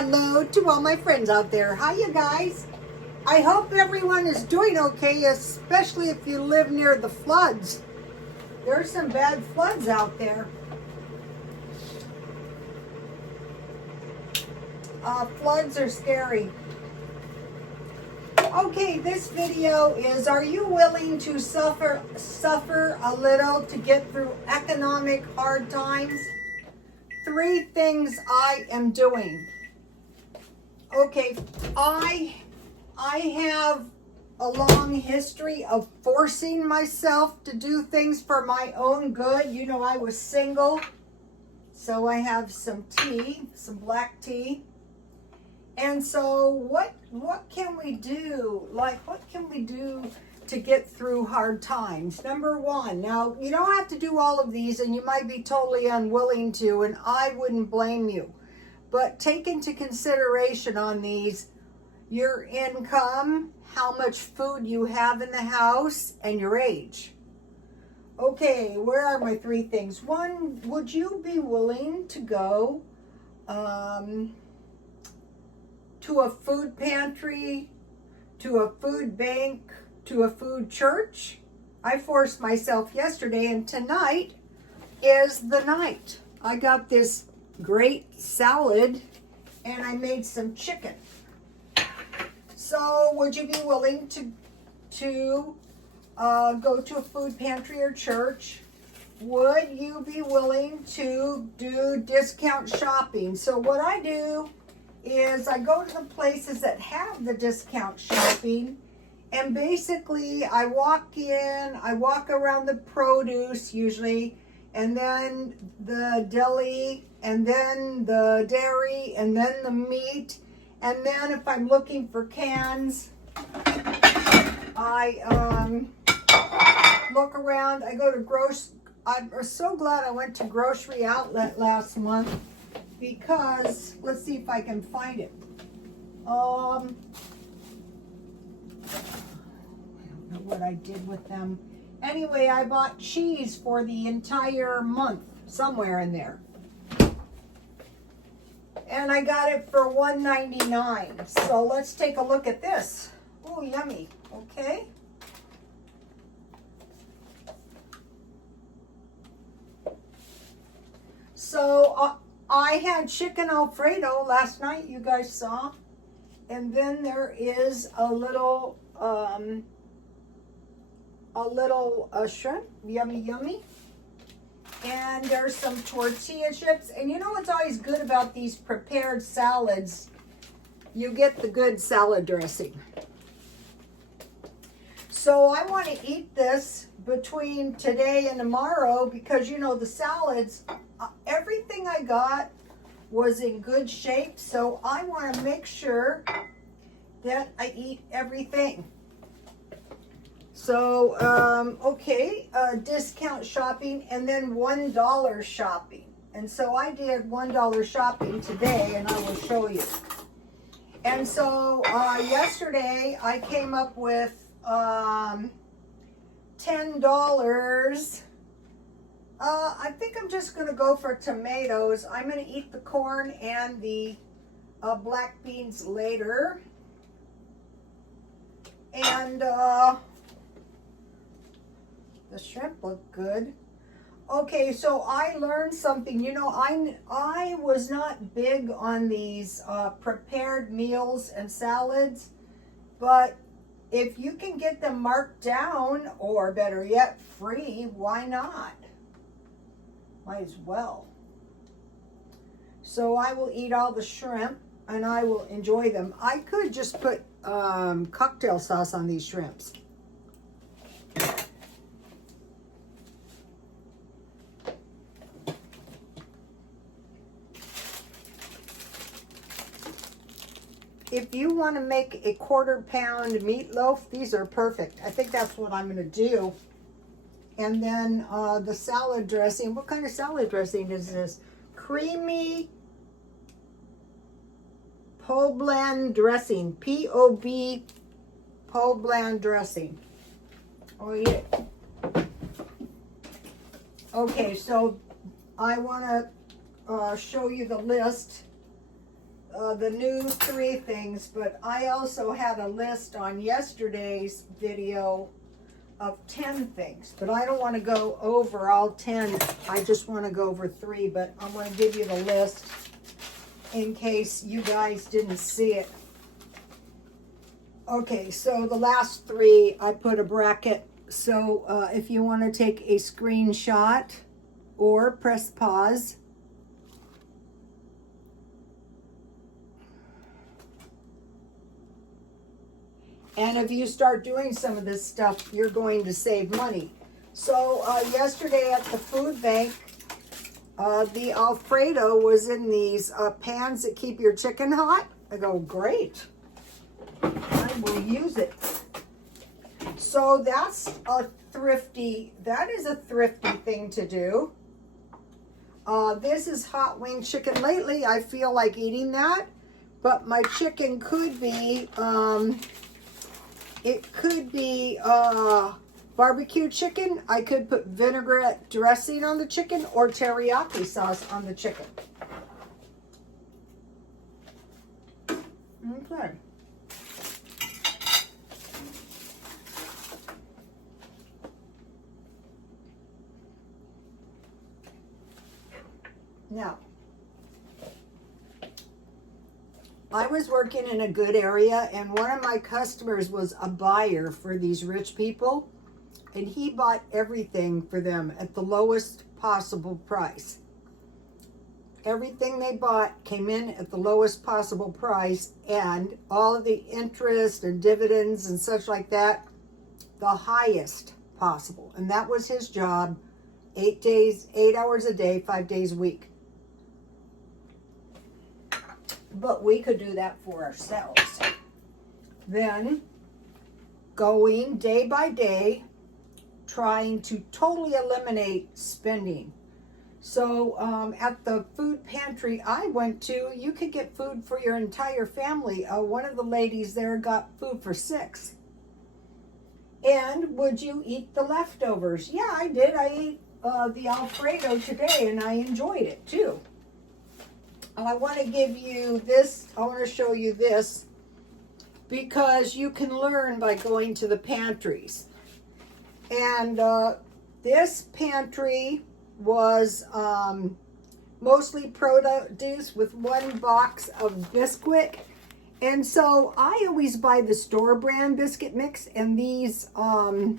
hello to all my friends out there. Hi, you guys. I hope everyone is doing okay, especially if you live near the floods. There's some bad floods out there. Floods are scary. Okay, this video is, are you willing to suffer a little to get through economic hard times? 3 things I am doing. Okay, I have a long history of forcing myself to do things for my own good. You know, I was single, so I have some tea, some black tea. And so what can we do? Like, what can we do to get through hard times? Number 1, now you don't have to do all of these, and you might be totally unwilling to, and I wouldn't blame you. But take into consideration on these your income, how much food you have in the house, and your age. Okay, where are my 3 things? 1, would you be willing to go to a food pantry, to a food bank, to a food church? I forced myself yesterday, and tonight is the night. I got this great salad and I made some chicken. So would you be willing to go to a food pantry or church? Would you be willing to do discount shopping? So what I do is I go to the places that have the discount shopping, and basically I walk around the produce usually, and then the deli, and then the dairy, and then the meat, and then if I'm looking for cans, I look around. I go to I'm so glad I went to Grocery Outlet last month, because let's see if I can find it. I don't know what I did with them. Anyway, I bought cheese for the entire month, somewhere in there. And I got it for $1.99. So let's take a look at this. Oh, yummy. Okay. So I had chicken Alfredo last night, you guys saw. And then there is a little shrimp, yummy, yummy. And there's some tortilla chips. And you know what's always good about these prepared salads? You get the good salad dressing. So I want to eat this between today and tomorrow, because you know the salads, everything I got was in good shape. So I want to make sure that I eat everything. So, okay, discount shopping, and then $1 shopping. And so I did $1 shopping today, and I will show you. And so yesterday I came up with $10. I think I'm just going to go for tomatoes. I'm going to eat the corn and the black beans later. And the shrimp look good. Okay, so I learned something. You know, I was not big on these prepared meals and salads, but if you can get them marked down, or better yet, free, why not? Might as well. So I will eat all the shrimp, and I will enjoy them. I could just put cocktail sauce on these shrimps. If you want to make a 1/4 pound meatloaf, these are perfect. I think that's what I'm going to do. And then the salad dressing. What kind of salad dressing is this? Creamy Poblano dressing. P-O-B Poblano dressing. Oh, yeah. Okay, so I want to show you the list. the new 3 things, but I also had a list on yesterday's video of 10 things, but I don't want to go over all 10. I just want to go over 3, but I'm going to give you the list in case you guys didn't see it. Okay, so the last 3, I put a bracket. So if you want to take a screenshot or press pause. And if you start doing some of this stuff, you're going to save money. So yesterday at the food bank, the Alfredo was in these pans that keep your chicken hot. I go, great. I will use it. So that's a thrifty, that is a thrifty thing to do. This is hot wing chicken. Lately, I feel like eating that, but my chicken could be, it could be barbecue chicken. I could put vinaigrette dressing on the chicken or teriyaki sauce on the chicken. Okay. Now, I was working in a good area, and one of my customers was a buyer for these rich people, and he bought everything for them at the lowest possible price. Everything they bought came in at the lowest possible price, and all of the interest and dividends and such like that, the highest possible. And that was his job, 8 hours a day, 5 days a week. But we could do that for ourselves. Then, going day by day, trying to totally eliminate spending. So at the food pantry I went to, you could get food for your entire family. One of the ladies there got food for 6. And would you eat the leftovers? Yeah, I did. I ate the Alfredo today, and I enjoyed it too. I want to give you this, I want to show you this, because you can learn by going to the pantries. And this pantry was mostly produce with 1 box of Bisquick. And so I always buy the store brand biscuit mix, and these, the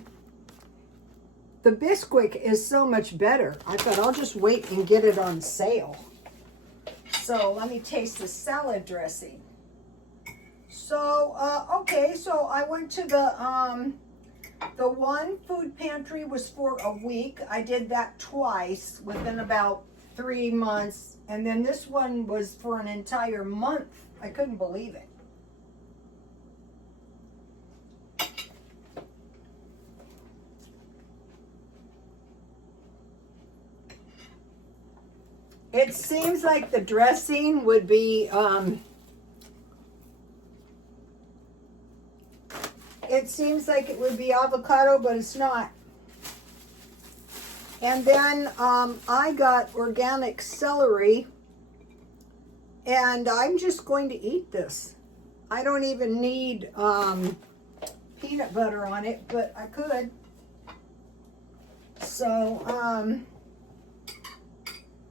Bisquick is so much better. I thought I'll just wait and get it on sale. So let me taste the salad dressing. So, okay, so I went to the one food pantry was for a week. I did that twice within about 3 months. And then this one was for an entire month. I couldn't believe it. It seems like the dressing would be, it seems like it would be avocado, but it's not. And then I got organic celery, and I'm just going to eat this. I don't even need peanut butter on it, but I could. So,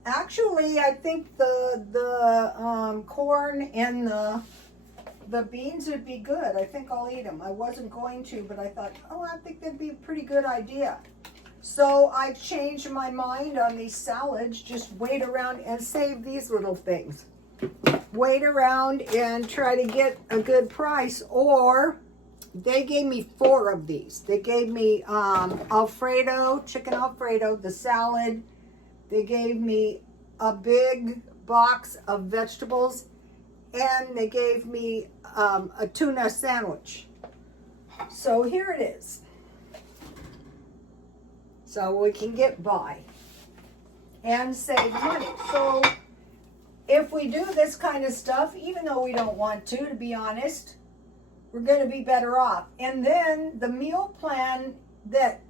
actually, I think the corn and the beans would be good. I think I'll eat them. I wasn't going to, but I thought, oh, I think that'd be a pretty good idea. So I've changed my mind on these salads. Just wait around and save these little things. Wait around and try to get a good price. Or they gave me 4 of these. They gave me Alfredo, chicken Alfredo, the salad. They gave me a big box of vegetables, and they gave me a tuna sandwich. So here it is. So we can get by and save money. So if we do this kind of stuff, even though we don't want to be honest, we're going to be better off. And then the meal plan, that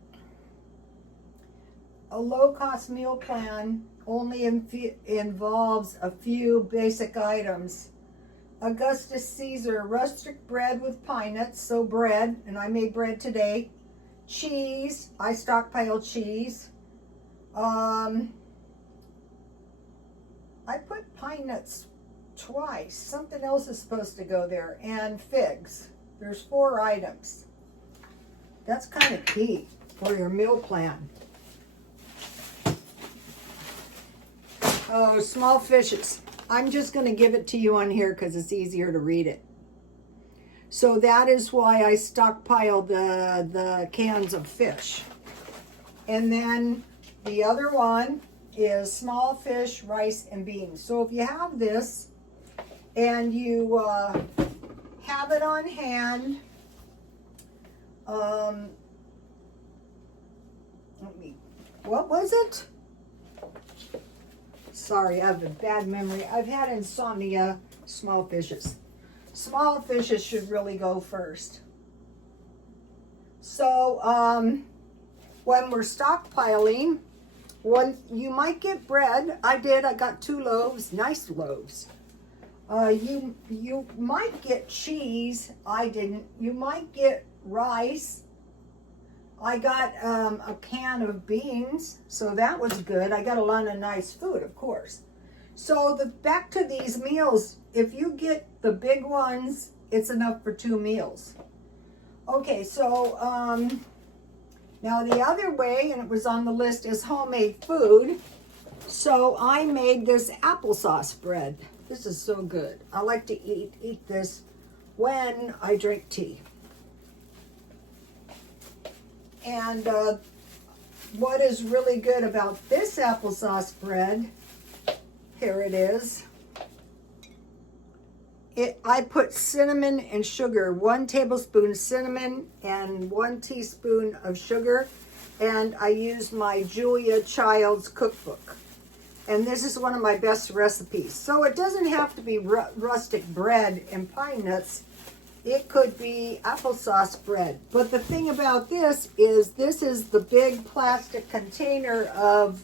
a low-cost meal plan only involves a few basic items. Augustus Caesar rustic bread with pine nuts, so bread, and I made bread today. Cheese, I stockpiled cheese. I put pine nuts twice. Something else is supposed to go there. And figs. There's 4 items. That's kind of key for your meal plan. Oh, small fishes. I'm just going to give it to you on here because it's easier to read it. So that is why I stockpiled the cans of fish. And then the other one is small fish, rice, and beans. So if you have this and you have it on hand, what was it? Sorry, I have a bad memory. I've had insomnia. Small fishes. Small fishes should really go first. So, when we're stockpiling, you might get bread. I did. I got 2 loaves, nice loaves. You might get cheese. I didn't. You might get rice. I got a can of beans, so that was good. I got a lot of nice food, of course. So back to these meals, if you get the big ones, it's enough for 2 meals. Okay, so now the other way, and it was on the list, is homemade food. So I made this applesauce bread. This is so good. I like to eat this when I drink tea. And what is really good about this applesauce bread, here it is. I put cinnamon and sugar, 1 tablespoon cinnamon and 1 teaspoon of sugar. And I used my Julia Child's cookbook. And this is one of my best recipes. So it doesn't have to be rustic bread and pine nuts. It could be applesauce bread. But the thing about this is the big plastic container of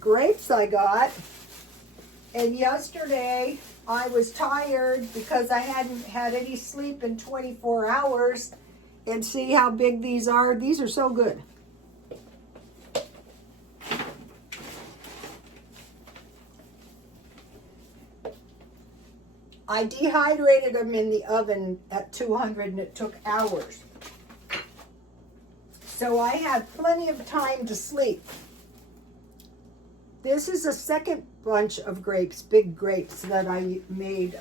grapes I got. And yesterday I was tired because I hadn't had any sleep in 24 hours. And see how big these are? These are so good. I dehydrated them in the oven at 200 and it took hours. So I had plenty of time to sleep. This is a second bunch of grapes, big grapes that I made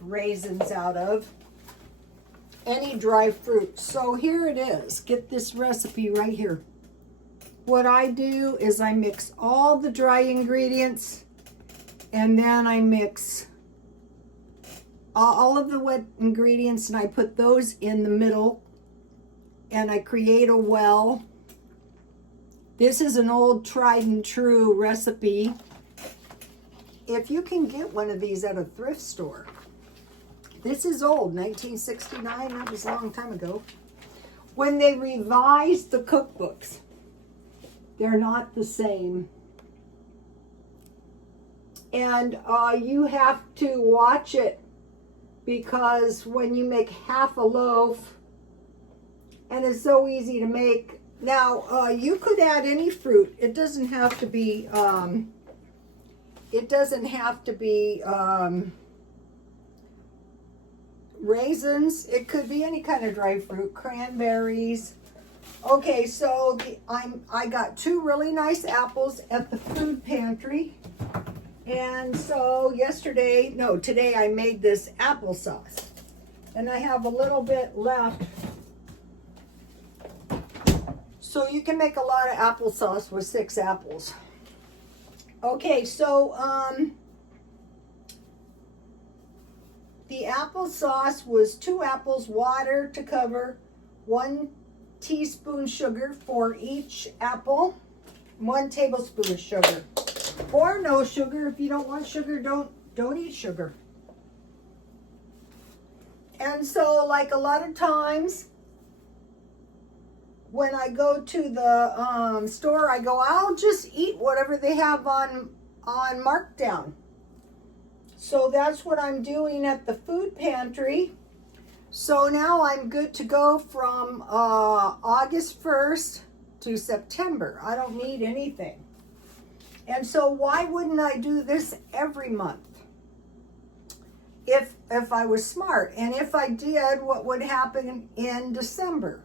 raisins out of. Any dry fruit. So here it is. Get this recipe right here. What I do is I mix all the dry ingredients. And then I mix all of the wet ingredients and I put those in the middle and I create a well. This is an old tried and true recipe. If you can get one of these at a thrift store. This is old, 1969, that was a long time ago. When they revised the cookbooks, they're not the same. And you have to watch it because when you make half a loaf, and it's so easy to make. Now, you could add any fruit. It doesn't have to be, raisins. It could be any kind of dry fruit, cranberries. Okay, so I got 2 really nice apples at the food pantry. And so today I made this applesauce. And I have a little bit left. So you can make a lot of applesauce with 6 apples. Okay, so the applesauce was 2 apples, water to cover, 1 teaspoon sugar for each apple, 1 tablespoon sugar. Or no sugar. If you don't want sugar, don't eat sugar. And so, like a lot of times, when I go to the store, I go, I'll just eat whatever they have on markdown. So that's what I'm doing at the food pantry. So now I'm good to go from August 1st to September. I don't need anything. And so why wouldn't I do this every month? If I was smart, and if I did, what would happen in December?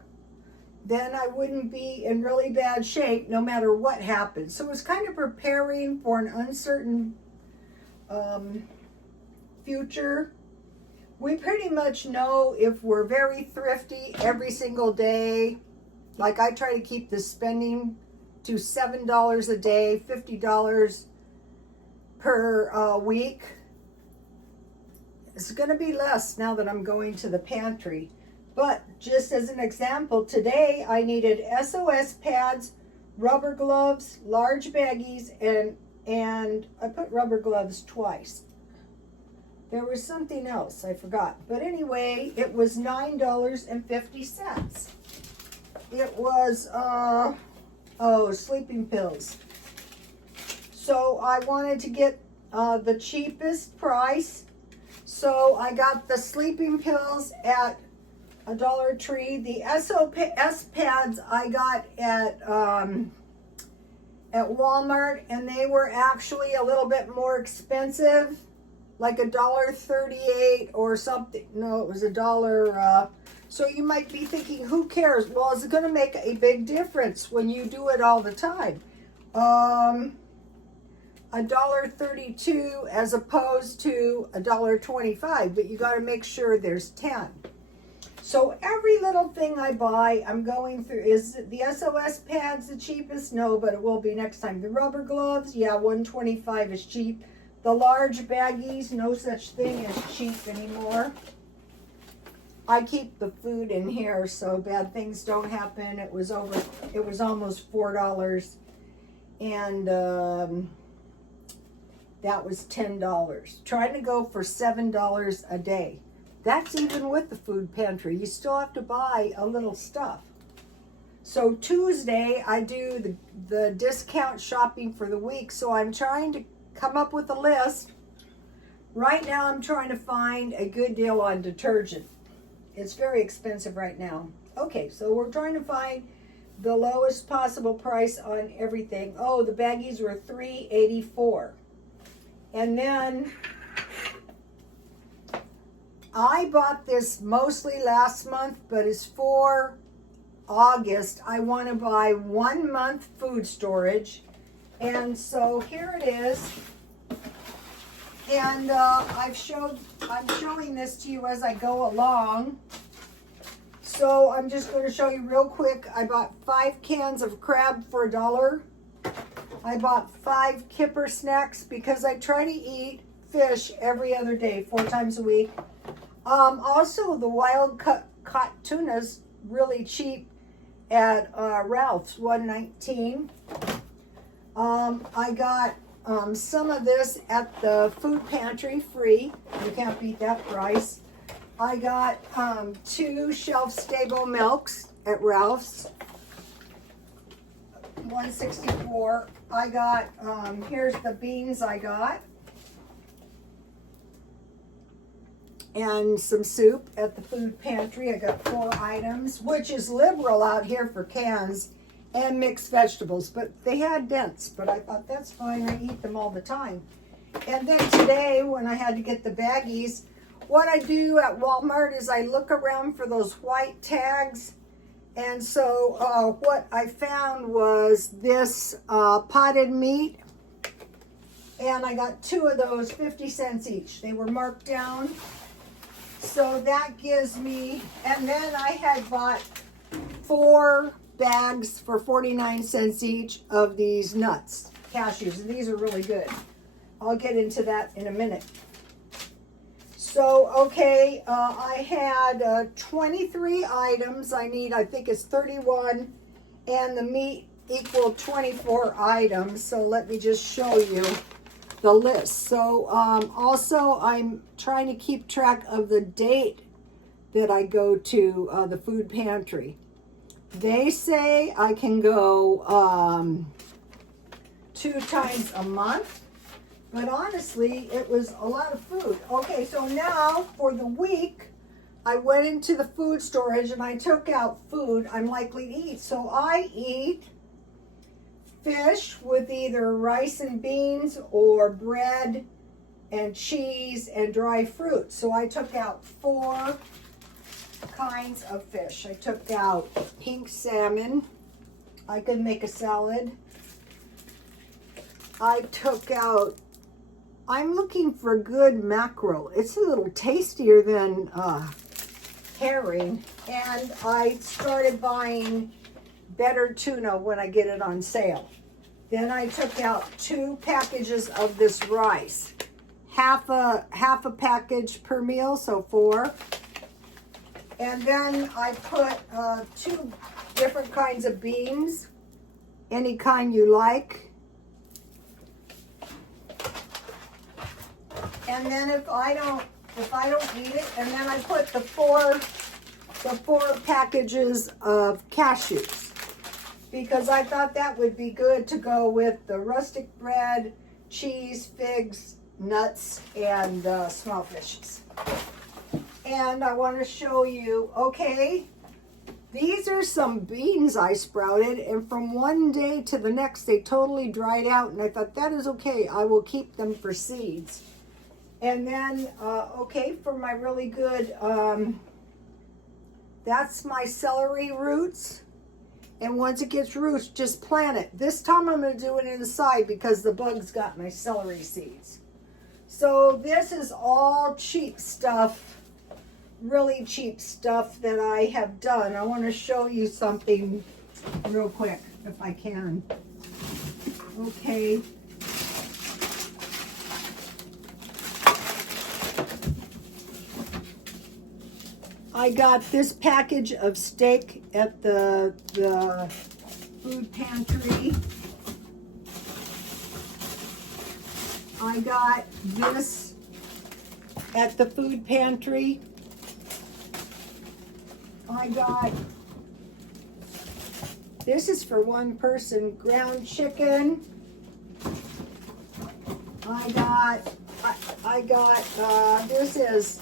Then I wouldn't be in really bad shape no matter what happened. So it's kind of preparing for an uncertain future. We pretty much know if we're very thrifty every single day. Like I try to keep the spending to $7 a day, $50 per week. It's going to be less now that I'm going to the pantry. But just as an example, today I needed SOS pads, rubber gloves, large baggies, and I put rubber gloves twice. There was something else I forgot. But anyway, it was $9.50. It was, sleeping pills. So I wanted to get the cheapest price. So I got the sleeping pills at a Dollar Tree. The SOS pads I got at Walmart, and they were actually a little bit more expensive, like $1.38 or something. No, it was $1. So you might be thinking, who cares? Well, it's going to make a big difference when you do it all the time. $1.32 as opposed to $1.25, but you got to make sure there's 10. So every little thing I buy, I'm going through. Is the SOS pads the cheapest? No, but it will be next time. The rubber gloves, yeah, $1.25 is cheap. The large baggies, no such thing as cheap anymore. I keep the food in here so bad things don't happen. It was almost $4, and that was $10. Trying to go for $7 a day. That's even with the food pantry. You still have to buy a little stuff. So Tuesday, I do the discount shopping for the week. So I'm trying to come up with a list. Right now, I'm trying to find a good deal on detergent. It's very expensive right now. Okay, so we're trying to find the lowest possible price on everything. Oh, the baggies were $3.84. And then I bought this mostly last month, but it's for August. I want to buy 1 month food storage. And so here it is. And I'm showing this to you as I go along. So I'm just going to show you real quick. I bought 5 cans of crab for $1. I bought 5 kipper snacks because I try to eat fish every other day, 4 times a week. Also, the wild caught tuna's really cheap at Ralph's, $1.19. I got some of this at the food pantry free. You can't beat that price. I got 2 shelf-stable milks at Ralph's, $1.64. I got, here's the beans I got. And some soup at the food pantry. I got 4 items, which is liberal out here for cans and mixed vegetables. But they had dents, but I thought that's fine. I eat them all the time. And then today, when I had to get the baggies, what I do at Walmart is I look around for those white tags. And so what I found was this potted meat. And I got 2 of those, 50 cents each. They were marked down. So that gives me, and then I had bought 4 bags for 49 cents each of these nuts, cashews, and these are really good. I'll get into that in a minute. So, okay, I had 23 items. I need, I think it's 31, and the meat equaled 24 items. So let me just show you the list. So also I'm trying to keep track of the date that I go to the food pantry. They say I can go 2 times a month, But honestly, it was a lot of food. Okay, so now for the week, I went into the food storage and I took out food I'm likely to eat. So I eat fish with either rice and beans or bread and cheese and dry fruit. So I took out 4 kinds of fish. I took out pink salmon. I could make a salad. I took out, I'm looking for good mackerel. It's a little tastier than herring. And I started buying better tuna when I get it on sale. Then I took out 2 packages of this rice. Half a package per meal, so 4. And then I put 2 different kinds of beans, any kind you like. And then if I don't eat it, and then I put the 4 packages of cashews, because I thought that would be good to go with the rustic bread, cheese, figs, nuts, and small fishes. And I want to show you, okay, these are some beans I sprouted, and from one day to the next they totally dried out, and I thought that is okay, I will keep them for seeds. And then, okay, for my really good, that's my celery roots. And once it gets roots, just plant it. This time I'm going to do it inside because the bugs got my celery seeds. So this is all cheap stuff, really cheap stuff that I have done. I want to show you something real quick, if I can. Okay. I got this package of steak at the food pantry. I got this at the food pantry. I got, this is for one person, ground chicken. I got, this is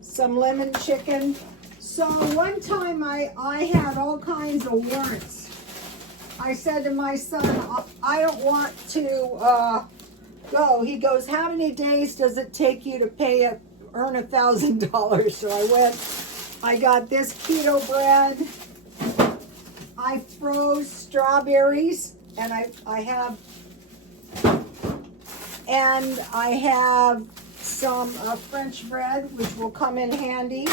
some lemon chicken. So one time I had all kinds of warrants. I said to my son, I don't want to go. He goes, how many days does it take you to earn $1,000? So I went, I got this keto bread. I froze strawberries, and I have some French bread, which will come in handy.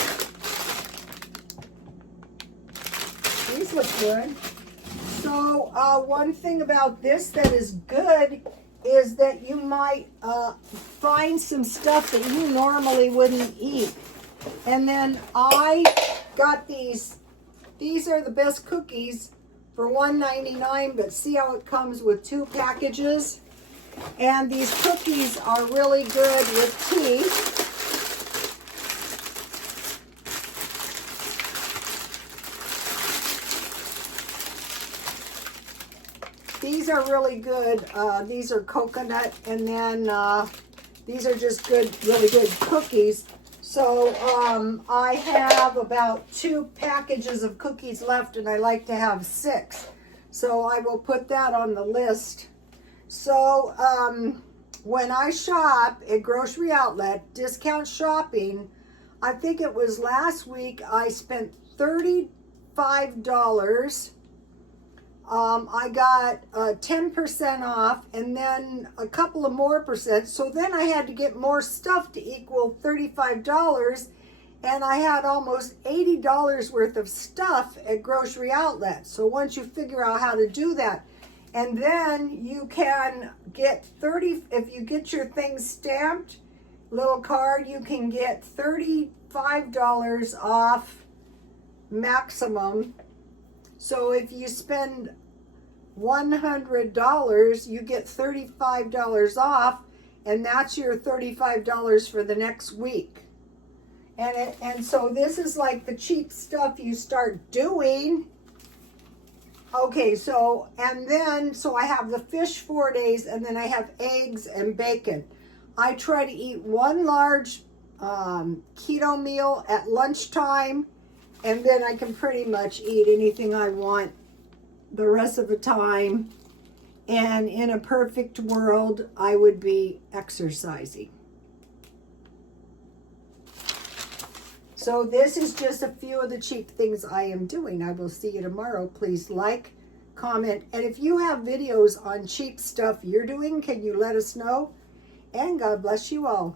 These look good. So one thing about this that is good is that you might find some stuff that you normally wouldn't eat. And then I got these. These are the best cookies for $1.99, but see how it comes with 2 packages? And these cookies are really good with tea. These are really good. These are coconut, and then these are just good, really good cookies. So I have about 2 packages of cookies left, and I like to have 6. So I will put that on the list. So when I shop at Grocery Outlet, discount shopping, I think it was last week, I spent $35. I got 10% off, and then a couple of more percent. So then I had to get more stuff to equal $35, and I had almost $80 worth of stuff at Grocery Outlet. So once you figure out how to do that, and then you can get if you get your things stamped, little card, you can get $35 off maximum. So if you spend $100, you get $35 off, and that's your $35 for the next week. And so this is like the cheap stuff you start doing Okay, so, and then, so I have the fish 4 days, and then I have eggs and bacon. I try to eat one large keto meal at lunchtime, and then I can pretty much eat anything I want the rest of the time. And in a perfect world, I would be exercising. So this is just a few of the cheap things I am doing. I will see you tomorrow. Please like, comment, and if you have videos on cheap stuff you're doing, can you let us know? And God bless you all.